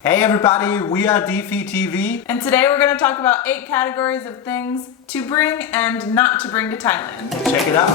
Hey everybody, we are DeFi TV. And today we're going to talk about 8 categories of things to bring and not to bring to Thailand. Check it out.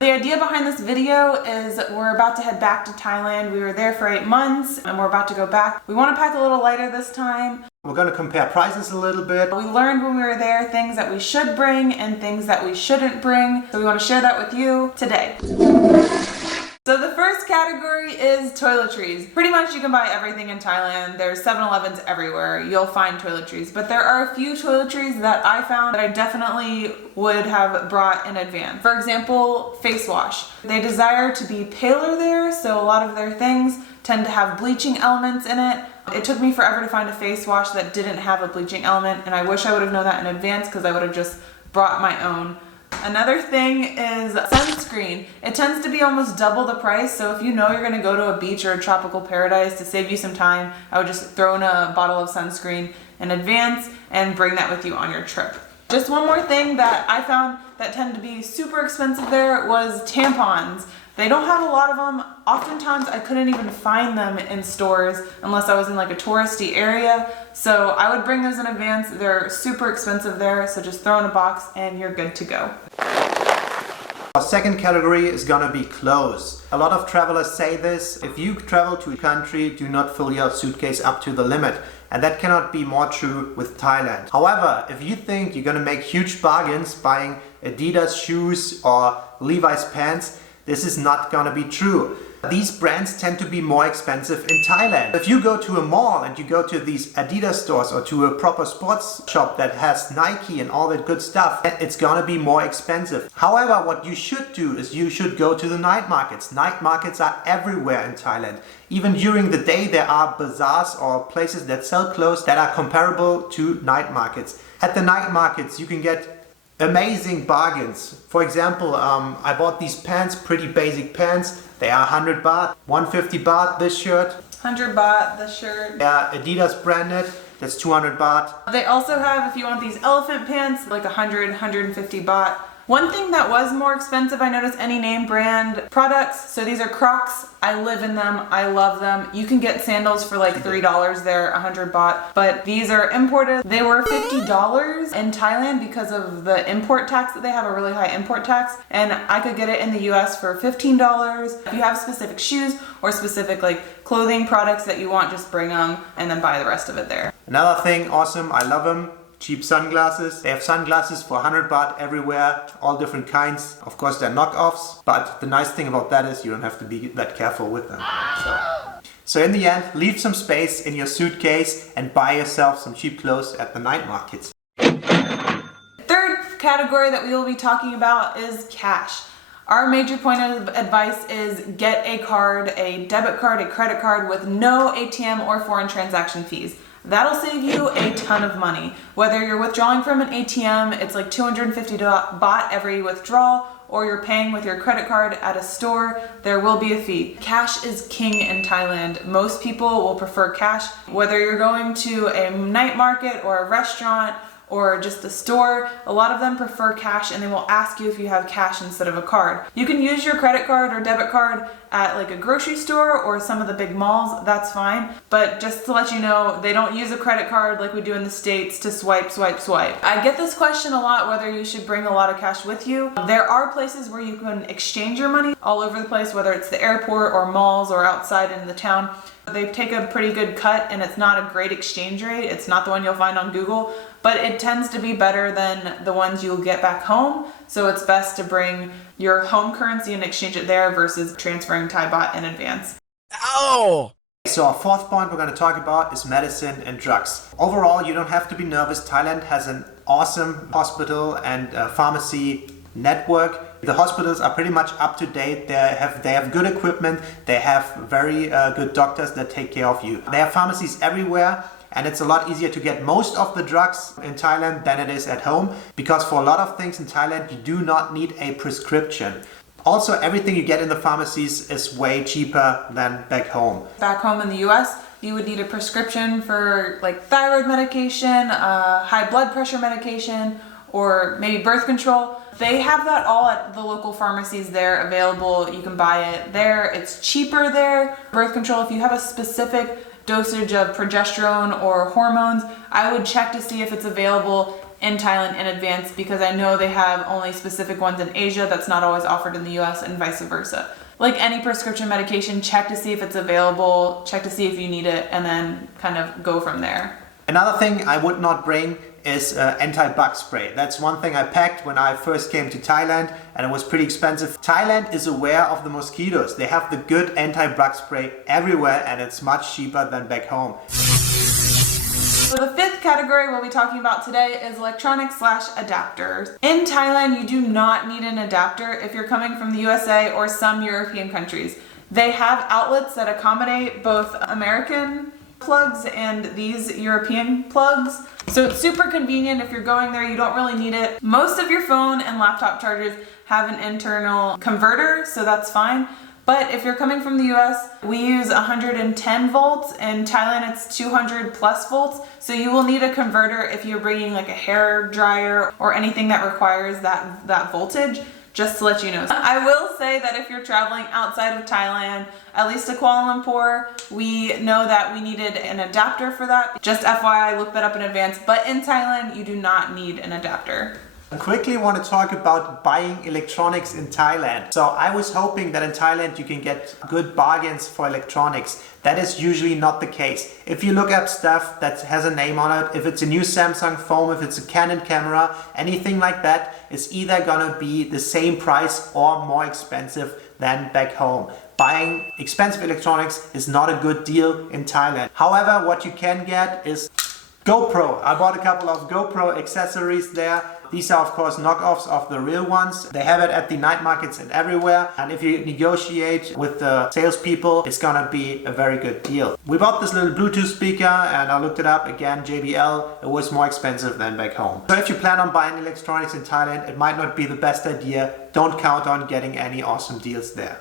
The idea behind this video is we're about to head back to Thailand. We were there for 8 months and we're about to go back. We want to pack a little lighter this time. We're going to compare prices a little bit. We learned when we were there things that we should bring and things that we shouldn't bring. So we want to share that with you today. So the first category is toiletries. Pretty much you can buy everything in Thailand. There's 7-Elevens everywhere. You'll find toiletries. But there are a few toiletries that I found that I definitely would have brought in advance. For example, face wash. They desire to be paler there, so a lot of their things tend to have bleaching elements in it. It took me forever to find a face wash that didn't have a bleaching element, and I wish I would have known that in advance because I would have just brought my own. Another thing is sunscreen. It tends to be almost double the price, so if you know you're going to go to a beach or a tropical paradise, to save you some time, I would just throw in a bottle of sunscreen in advance and bring that with you on your trip. Just one more thing that I found that tend to be super expensive there was tampons. They don't have a lot of them. Oftentimes I couldn't even find them in stores unless I was in like a touristy area. So I would bring those in advance. They're super expensive there, so just throw in a box and you're good to go. Our second category is gonna be clothes. A lot of travelers say this: if you travel to a country, do not fill your suitcase up to the limit. And that cannot be more true with Thailand. However, if you think you're gonna make huge bargains buying Adidas shoes or Levi's pants, this is not gonna be true. These brands tend to be more expensive in Thailand. If you go to a mall and you go to these Adidas stores or to a proper sports shop that has Nike and all that good stuff, it's gonna be more expensive. However, what you should do is you should go to the night markets. Night markets are everywhere in Thailand. Even during the day there are bazaars or places that sell clothes that are comparable to night markets. At the night markets you can get amazing bargains. For example, I bought these pants, pretty basic pants. They are 100 baht, 150 baht this shirt. 100 baht this shirt. Yeah, Adidas branded, that's 200 baht. They also have, if you want these elephant pants, like 100, 150 baht. One thing that was more expensive, I noticed, any name brand products. So these are Crocs. I live in them. I love them. You can get sandals for like $3 there, 100 baht. But these are imported. They were $50 in Thailand because of the import tax that they have, a really high import tax. And I could get it in the US for $15. If you have specific shoes or specific like clothing products that you want, just bring them and then buy the rest of it there. Another thing, awesome, I love them. Cheap sunglasses. They have sunglasses for 100 baht everywhere, all different kinds. Of course they're knockoffs, but the nice thing about that is you don't have to be that careful with them. So in the end, leave some space in your suitcase and buy yourself some cheap clothes at the night markets. Third category that we will be talking about is cash. Our major point of advice is get a card, a debit card, a credit card with no ATM or foreign transaction fees. That'll save you a ton of money. Whether you're withdrawing from an ATM, it's like 250 baht every withdrawal, or you're paying with your credit card at a store, there will be a fee. Cash is king in Thailand. Most people will prefer cash. Whether you're going to a night market or a restaurant or just the store, a lot of them prefer cash and they will ask you if you have cash instead of a card. You can use your credit card or debit card at like a grocery store or some of the big malls, that's fine. But just to let you know, they don't use a credit card like we do in the States to swipe, swipe, swipe. I get this question a lot, whether you should bring a lot of cash with you. There are places where you can exchange your money all over the place, whether it's the airport or malls or outside in the town. They take a pretty good cut and it's not a great exchange rate. It's not the one you'll find on Google, but it tends to be better than the ones you'll get back home. So it's best to bring your home currency and exchange it there versus transferring Thai baht in advance. Oh! So our fourth point we're going to talk about is medicine and drugs. Overall, you don't have to be nervous. Thailand has an awesome hospital and pharmacy network. The hospitals are pretty much up to date. They have good equipment. They have very good doctors that take care of you. They have pharmacies everywhere. And it's a lot easier to get most of the drugs in Thailand than it is at home, because for a lot of things in Thailand you do not need a prescription. Also, everything you get in the pharmacies is way cheaper than back home. Back home in the US, you would need a prescription for like thyroid medication, high blood pressure medication, or maybe birth control. They have that all at the local pharmacies there available. You can buy it there. It's cheaper there. Birth control, if you have a specific dosage of progesterone or hormones, I would check to see if it's available in Thailand in advance, because I know they have only specific ones in Asia that's not always offered in the US, and vice versa. Like any prescription medication, check to see if it's available, check to see if you need it, and then kind of go from there. Another thing I would not bring is anti-bug spray. That's one thing I packed when I first came to Thailand, and it was pretty expensive. Thailand is aware of the mosquitoes. They have the good anti-bug spray everywhere, and it's much cheaper than back home. So the fifth category we'll be talking about today is electronics/adapters. In Thailand, you do not need an adapter if you're coming from the USA or some European countries. They have outlets that accommodate both American plugs and these European plugs. So it's super convenient if you're going there, you don't really need it. Most of your phone and laptop chargers have an internal converter, so that's fine. But if you're coming from the US, we use 110 volts. In Thailand, it's 200 plus volts. So you will need a converter if you're bringing like a hair dryer or anything that requires that voltage, just to let you know. I will say that if you're traveling outside of Thailand, at least to Kuala Lumpur, we know that we needed an adapter for that. Just FYI, look that up in advance. But in Thailand, you do not need an adapter. I quickly want to talk about buying electronics in Thailand. So I was hoping that in Thailand you can get good bargains for electronics. That is usually not the case. If you look up stuff that has a name on it, if it's a new Samsung phone, if it's a Canon camera, anything like that, is either gonna be the same price or more expensive than back home. Buying expensive electronics is not a good deal in Thailand. However, what you can get is GoPro. I bought a couple of GoPro accessories there. These are of course knockoffs of the real ones. They have it at the night markets and everywhere. And if you negotiate with the salespeople, it's gonna be a very good deal. We bought this little Bluetooth speaker and I looked it up again, JBL. It was more expensive than back home. So if you plan on buying electronics in Thailand, it might not be the best idea. Don't count on getting any awesome deals there.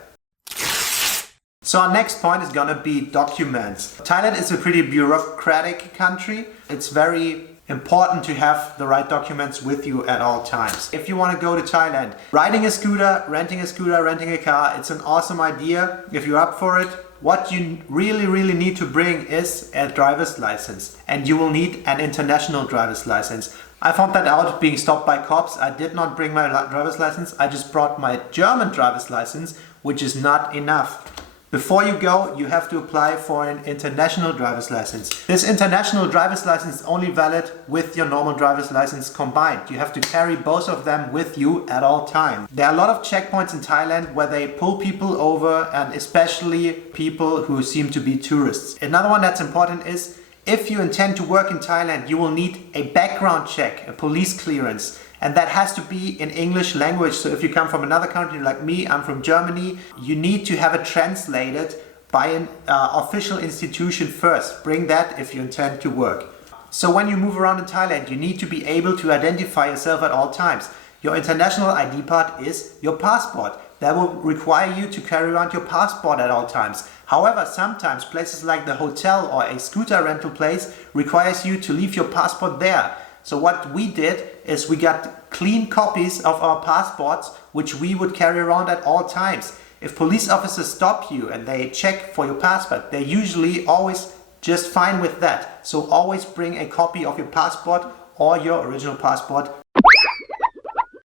So our next point is gonna be documents. Thailand is a pretty bureaucratic country. It's very important to have the right documents with you at all times. If you want to go to Thailand, riding a scooter, renting a car, it's an awesome idea if you're up for it. What you really need to bring is a driver's license, and you will need an international driver's license. I found that out being stopped by cops. I did not bring my driver's license. I just brought my German driver's license, which is not enough. Before you go, you have to apply for an international driver's license. This international driver's license is only valid with your normal driver's license combined. You have to carry both of them with you at all times. There are a lot of checkpoints in Thailand where they pull people over, and especially people who seem to be tourists. Another one that's important is if you intend to work in Thailand, you will need a background check, a police clearance. And that has to be in English language. So if you come from another country like me, I'm from Germany, you need to have it translated by an official institution first. Bring that if you intend to work. So when you move around in Thailand, you need to be able to identify yourself at all times. Your international ID part is your passport. That will require you to carry around your passport at all times. However, sometimes places like the hotel or a scooter rental place requires you to leave your passport there. So what we did is we got clean copies of our passports, which we would carry around at all times. If police officers stop you and they check for your passport, they're usually always just fine with that. So always bring a copy of your passport or your original passport.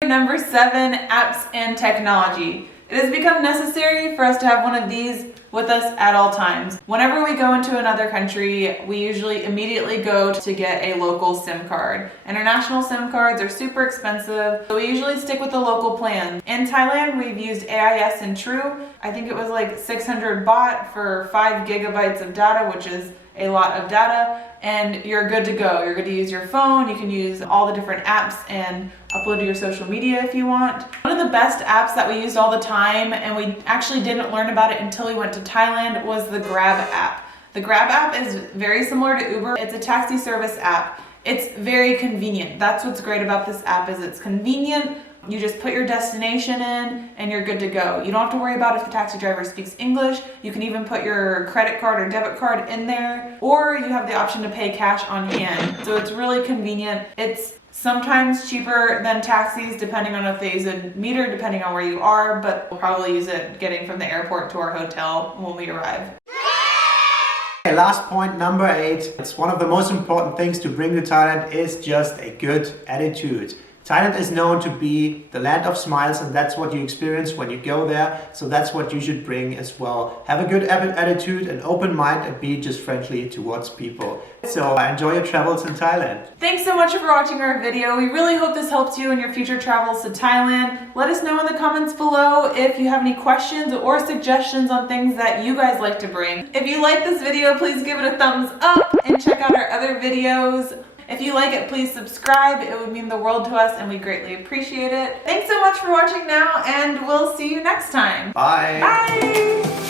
Number 7, apps and technology. It has become necessary for us to have one of these with us at all times. Whenever we go into another country, we usually immediately go to get a local SIM card. International SIM cards are super expensive, so we usually stick with the local plan. In Thailand, we've used AIS and True. I think it was like 600 baht for 5 gigabytes of data, which is a lot of data, and you're good to go. You're good to use your phone, you can use all the different apps and upload to your social media if you want. One of the best apps that we used all the time, and we actually didn't learn about it until we went to Thailand, was the Grab app. The Grab app is very similar to Uber. It's a taxi service app. It's very convenient. That's what's great about this app, is it's convenient, You just put your destination in and you're good to go. You don't have to worry about if the taxi driver speaks English. You can even put your credit card or debit card in there, or you have the option to pay cash on hand. So it's really convenient. It's sometimes cheaper than taxis depending on if they use a meter, depending on where you are, but we'll probably use it getting from the airport to our hotel when we arrive. Okay, last point, number 8. It's one of the most important things to bring to Thailand is just a good attitude. Thailand is known to be the land of smiles, and that's what you experience when you go there. So that's what you should bring as well. Have a good attitude, an open mind, and be just friendly towards people. So enjoy your travels in Thailand. Thanks so much for watching our video. We really hope this helps you in your future travels to Thailand. Let us know in the comments below if you have any questions or suggestions on things that you guys like to bring. If you like this video, please give it a thumbs up and check out our other videos. If you like it, please subscribe. It would mean the world to us and we greatly appreciate it. Thanks so much for watching now, and we'll see you next time. Bye. Bye.